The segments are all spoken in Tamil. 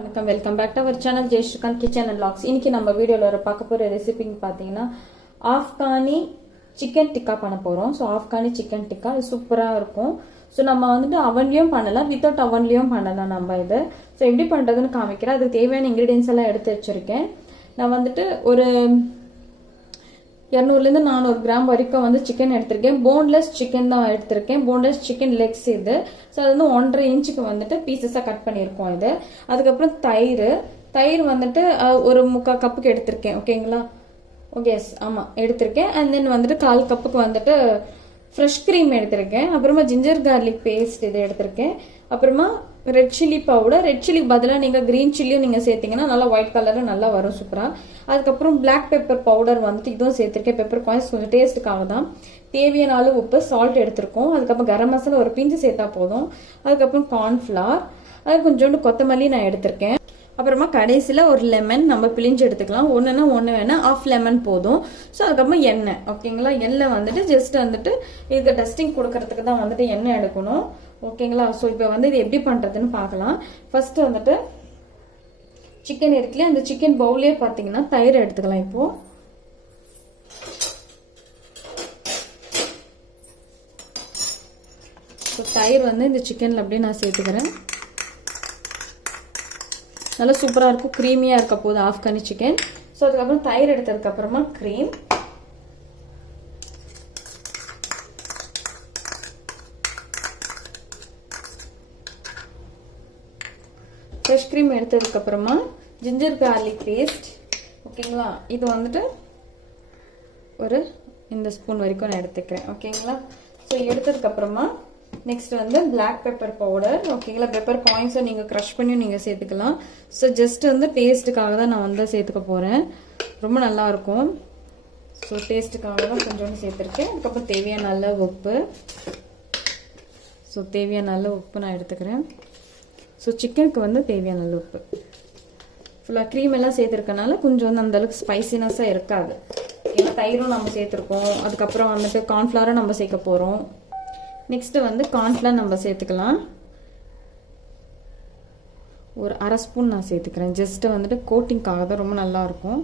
வணக்கம், welcome back to our channel Jayasrikanth kitchen and vlogs. இன்னைக்கு நம்ம வீடியோவில் ஒரு பார்க்க போகிற ரெசிபின்னு பார்த்தீங்கன்னா ஆப்கானி சிக்கன் டிக்கா பண்ண போகிறோம். ஸோ ஆப்கானி சிக்கன் டிக்கா இது சூப்பராக இருக்கும். ஸோ நம்ம வந்துட்டு அவன்லேயும் பண்ணலாம், வித்தவுட் அவன்லேயும் பண்ணலாம் நம்ம இது. ஸோ எப்படி பண்ணுறதுன்னு காமிக்கிறேன். அதுக்கு தேவையான இன்க்ரீடியன்ஸ் எல்லாம் எடுத்து வச்சுருக்கேன். நான் வந்துட்டு ஒரு 200 to 400 கிராம் வரைக்கும் வந்து சிக்கன் எடுத்திருக்கேன். போன்லெஸ் சிக்கன் தான் எடுத்திருக்கேன். போன்லெஸ் சிக்கன் லெக்ஸ் இது. ஸோ அது வந்து 1.5 இன்ச்சுக்கு வந்துட்டு பீசஸாக கட் பண்ணியிருக்கோம் இது. அதுக்கப்புறம் தயிர் வந்துட்டு ஒரு 3/4 கப்புக்கு எடுத்திருக்கேன். ஓகேங்களா? ஓகே, ஆமாம் எடுத்திருக்கேன். அண்ட் தென் வந்துட்டு 1/4 கப்புக்கு வந்துட்டு ஃப்ரெஷ் க்ரீம் எடுத்திருக்கேன். அப்புறமா ஜிஞ்சர் கார்லிக் பேஸ்ட் இது எடுத்திருக்கேன். அப்புறமா red chilli powder. Red chilli பதிலாக நீங்கள் கிரீன் சில்லியும் நீங்கள் சேர்த்தீங்கன்னா நல்லா ஒயிட் கலரில் நல்லா வரும் சூப்பராக. அதுக்கப்புறம் பிளாக் பெப்பர் பவுடர் வந்துட்டு இதுவும் சேர்த்துருக்கேன். பெப்பர் காய்ஸ் கொஞ்சம் டேஸ்ட்டுக்காக தான். தேவையான அளவு உப்பு, சால்ட் எடுத்திருக்கோம். அதுக்கப்புறம் கரம் மசாலா ஒரு பிஞ்சு சேர்த்தா போதும். அதுக்கப்புறம் கார்ன்ஃப்ளவர், அது கொஞ்சோண்டு கொத்தமல்லி நான் எடுத்திருக்கேன். அப்புறமா கடைசியில் ஒரு லெமன் நம்ம பிழிஞ்சு எடுத்துக்கலாம். ஒன்றுனா ஒன்று வேணா, ஆஃப் லெமன் போதும். ஸோ அதுக்கப்புறம் எண்ணெய். ஓகேங்களா? எண்ணெய் வந்துட்டு ஜஸ்ட் வந்துட்டு இதுக்கு டஸ்டிங் கொடுக்கறதுக்கு தான் வந்துட்டு எண்ணெய் எடுக்கணும். ஓகேங்களா? ஸோ இப்போ வந்து இது எப்படி பண்ணுறதுன்னு பார்க்கலாம். ஃபர்ஸ்ட் வந்துட்டு சிக்கன் இருக்குல்லையே, அந்த சிக்கன் பவுலே பார்த்தீங்கன்னா தயிர் எடுத்துக்கலாம். இப்போ ஸோ தயிர் வந்து இந்த சிக்கனில் அப்படியே நான் சேர்த்துக்கிறேன். நல்லா சூப்பராக இருக்கும், க்ரீமியாக இருக்க போகுது ஆப்கானி சிக்கன். ஸோ அதுக்கப்புறம் தயிர் எடுத்ததுக்கப்புறமா க்ரீம், ஃப்ரெஷ் க்ரீம் எடுத்ததுக்கப்புறமா ஜிஞ்சர் கார்லிக் பேஸ்ட். ஓகேங்களா? இது வந்துட்டு ஒரு இந்த ஸ்பூன் வரைக்கும் நான் எடுத்துக்கிறேன். ஓகேங்களா? ஸோ எடுத்ததுக்கப்புறமா நெக்ஸ்ட் வந்து பிளாக் பெப்பர் பவுடர். ஓகேங்களா? பெப்பர் காயின்ஸை நீங்கள் க்ரஷ் பண்ணி நீங்கள் சேர்த்துக்கலாம். ஸோ ஜஸ்ட் வந்து டேஸ்ட்டுக்காக தான் நான் வந்து சேர்த்துக்க போகிறேன். ரொம்ப நல்லாயிருக்கும். ஸோ டேஸ்ட்டுக்காக தான் கொஞ்சோண்டு சேர்த்துருக்கேன். அதுக்கப்புறம் தேவையான நல்ல உப்பு. ஸோ தேவையான நல்ல உப்பு நான் எடுத்துக்கிறேன். ஸோ சிக்கனுக்கு வந்து தேவையான நல்ல உப்பு. ஃபுல்லாக க்ரீம் எல்லாம் சேர்த்துருக்கனால கொஞ்சம் வந்து அந்தளவுக்கு ஸ்பைசினஸ்ஸாக இருக்காது. ஏன்னா தயிரும் நம்ம சேர்த்துருக்கோம். அதுக்கப்புறம் வந்துட்டு கார்ன்ஃப்ளவரும் நம்ம சேர்க்க போகிறோம். நெக்ஸ்ட்டு வந்து கார்ன்ஃப்ளவர் நம்ம சேர்த்துக்கலாம். ஒரு 1/2 ஸ்பூன் நான் சேர்த்துக்கிறேன். ஜஸ்ட்டு வந்துட்டு கோட்டிங்காக தான், ரொம்ப நல்லாயிருக்கும்.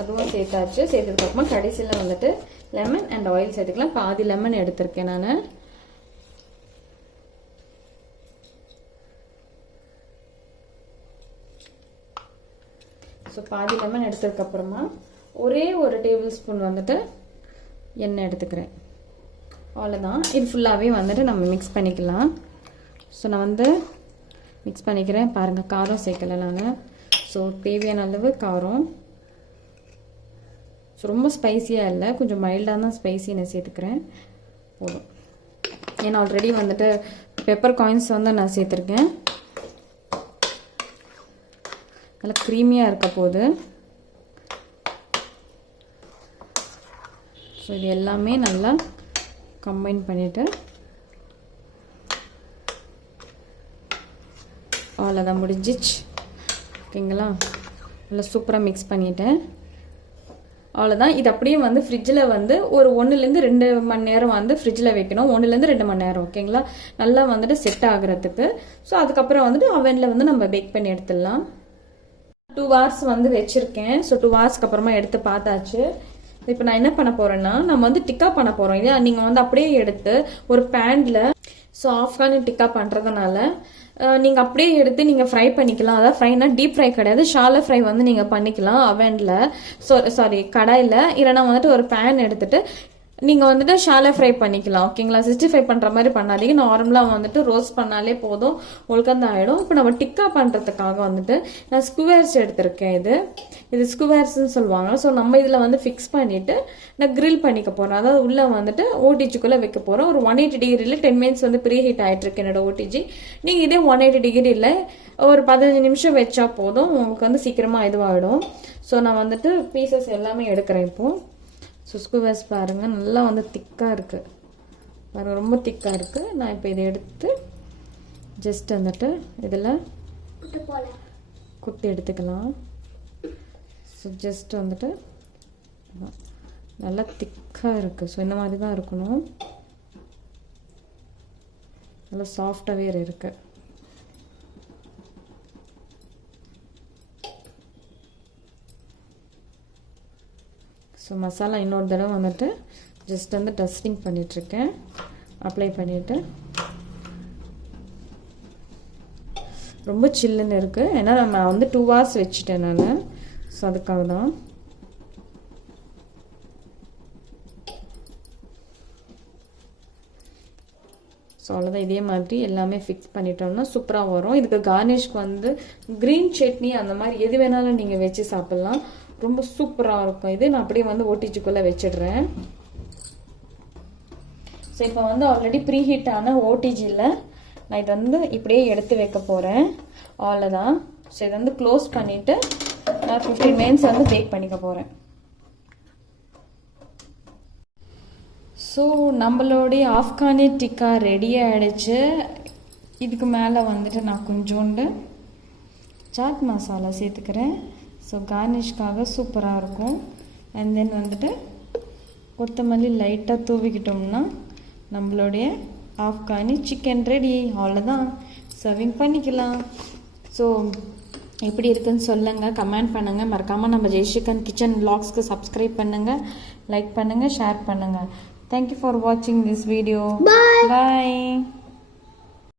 அதுவும் சேர்த்தாச்சு. சேர்த்ததுக்கப்புறமா கடைசியில் வந்துட்டு லெமன் அண்ட் ஆயில் சேர்த்துக்கலாம். பாதி லெமன் எடுத்திருக்கேன் நான். ஸோ பாதி லெமன் எடுத்ததுக்கப்புறமா ஒரே ஒரு டேபிள் ஸ்பூன் வந்துட்டு எண்ணெய் எடுத்துக்கிறேன். அவ்வளோதான். இது ஃபுல்லாகவே வந்துட்டு நம்ம மிக்ஸ் பண்ணிக்கலாம். ஸோ நான் வந்து மிக்ஸ் பண்ணிக்கிறேன். பாருங்கள், காரம் சேர்க்கலை நான். ஸோ தேவையான அளவு காரம். ஸோ ரொம்ப ஸ்பைஸியாக இல்லை, கொஞ்சம் மைல்டாக தான் ஸ்பைசி நான் சேர்த்துக்கிறேன். போதும். ஏன்னா ஆல்ரெடி வந்துட்டு பெப்பர் காயின்ஸ் வந்து நான் சேர்த்துருக்கேன். நல்லா க்ரீமியாக இருக்க போகுது. ஸோ இது எல்லாமே நல்லா கம்பைன் பண்ணிவிட்டு அவ்வளோதான், முடிஞ்சிச்சு. ஓகேங்களா? நல்லா சூப்பராக மிக்ஸ் பண்ணிவிட்டேன். அவ்வளோதான். இது அப்படியே வந்து ஃப்ரிட்ஜில் வந்து ஒரு 1 to 2 மணி நேரம் வந்து ஃப்ரிட்ஜில் வைக்கணும். 1 to 2 மணி நேரம். ஓகேங்களா? நல்லா வந்துட்டு செட் ஆகுறதுக்கு. ஸோ அதுக்கப்புறம் வந்துட்டு அவனில் வந்து நம்ம பேக் பண்ணி எடுத்துடலாம். 2 hours வந்து வச்சுருக்கேன். ஸோ 2 hours அப்புறமா எடுத்து பார்த்தாச்சு. இப்போ நான் என்ன பண்ண போகிறேன்னா, நம்ம வந்து டிக்கா பண்ண போகிறோம் இல்லையா? நீங்கள் வந்து அப்படியே எடுத்து ஒரு பேனில், ஸோ ஆப்கானி டிக்கா பண்ணுறதுனால நீங்கள் அப்படியே எடுத்து நீங்கள் ஃப்ரை பண்ணிக்கலாம். அதாவது ஃப்ரைனா டீப் ஃப்ரை கிடையாது, ஷாலோ ஃப்ரை வந்து நீங்கள் பண்ணிக்கலாம் அவனில். சாரி கடாயில். இல்லைனா வந்துட்டு ஒரு பேன் எடுத்துகிட்டு நீங்கள் வந்துட்டு ஷாலோ ஃப்ரை பண்ணிக்கலாம். ஓகேங்களா? 65 பண்ணுற மாதிரி பண்ணாதீங்க. நார்மலாக வந்துட்டு ரோஸ்ட் பண்ணாலே போதும், உள்கந்து ஆகிடும். இப்போ நம்ம டிக்கா பண்ணுறதுக்காக வந்துட்டு நான் ஸ்குவேர்ஸ் எடுத்திருக்கேன். இது ஸ்குவேர்ஸ்ன்னு சொல்லுவாங்க. ஸோ நம்ம இதில் வந்து ஃபிக்ஸ் பண்ணிவிட்டு நான் கிரில் பண்ணிக்க போகிறேன். அதாவது உள்ளே வந்துட்டு ஓடிஜிக்குள்ளே வைக்க போகிறோம். ஒரு 180 degreeல 10 minutes வந்து ப்ரீ ஹீட் ஆகிட்டுருக்கு என்னோட ஓடிஜி. நீங்கள் இதே 180 degreeல ஒரு 15 நிமிஷம் வச்சா போதும், உங்களுக்கு வந்து சீக்கிரமாக இதுவாகிடும். ஸோ நான் வந்துட்டு பீசஸ் எல்லாமே எடுக்கிறேன் இப்போது. ஸோ ஸ்குவேர்ஸ் பாருங்கள், நல்லா வந்து திக்காக இருக்குது. பாருங்கள், ரொம்ப திக்காக இருக்குது. நான் இப்போ இதை எடுத்து ஜஸ்ட் வந்துட்டு இதில் குத்தி எடுத்துக்கலாம். ஸோ ஜஸ்ட் வந்துட்டு நல்லா திக்காக இருக்குது. ஸோ இந்த மாதிரி தான் இருக்கணும். நல்லா சாஃப்டாகவே இருக்குது. ஸோ மசாலா இன்னொரு தடவை வந்துட்டு ஜஸ்ட் வந்து டஸ்டிங் பண்ணிகிட்ருக்கேன். அப்ளை பண்ணிவிட்டு ரொம்ப சில்லுன்னு இருக்குது. ஏன்னா நான் வந்து 2 hours வச்சுட்டேன் நான். ஸோ அதுக்காக தான். ஸோ அவ்வளோதான். இதே மாதிரி எல்லாமே ஃபிக்ஸ் பண்ணிட்டோம்னா சூப்பராக வரும். இதுக்கு கார்னிஷ்க்கு வந்து க்ரீன் சட்னி அந்த மாதிரி எது வேணாலும் நீங்கள் வச்சு சாப்பிட்லாம். ரொம்ப சூப்பராக இருக்கும். இது நான் அப்படியே வந்து ஓடிஜிக்குள்ளே வச்சிடுறேன். ஸோ இப்போ வந்து ஆல்ரெடி ப்ரீ ஹீட் ஆன ஓடிஜியில் நான் இது வந்து இப்படியே எடுத்து வைக்க போகிறேன். அவ்வளோதான். ஸோ இதை வந்து க்ளோஸ் பண்ணிவிட்டு நான் 15 minutes வந்து பேக் பண்ணிக்க போகிறேன். ஸோ நம்மளுடைய ஆஃப்கானி டிக்கா ரெடி ஆகிடுச்சு. இதுக்கு மேலே வந்துட்டு நான் கொஞ்சோண்டு சாட் மசாலா சேர்த்துக்கிறேன். ஸோ கார்னிஷ்காக சூப்பராக இருக்கும். அண்ட் தென் வந்துட்டு கொத்தமல்லி லைட்டாக தூவிக்கிட்டோம்னா நம்மளுடைய ஆஃப்கானி சிக்கன் ரெடி. அவ்வளோதான். சர்விங் பண்ணிக்கலாம். ஸோ எப்படி இருக்குன்னு சொல்லுங்கள், கமெண்ட் பண்ணுங்கள். மறக்காமல் நம்ம ஜெய்ஷிகன் கிச்சன் vlogsக்கு சப்ஸ்கிரைப் பண்ணுங்கள், லைக் பண்ணுங்கள், ஷேர் பண்ணுங்கள். Thank you for watching this video. Bye.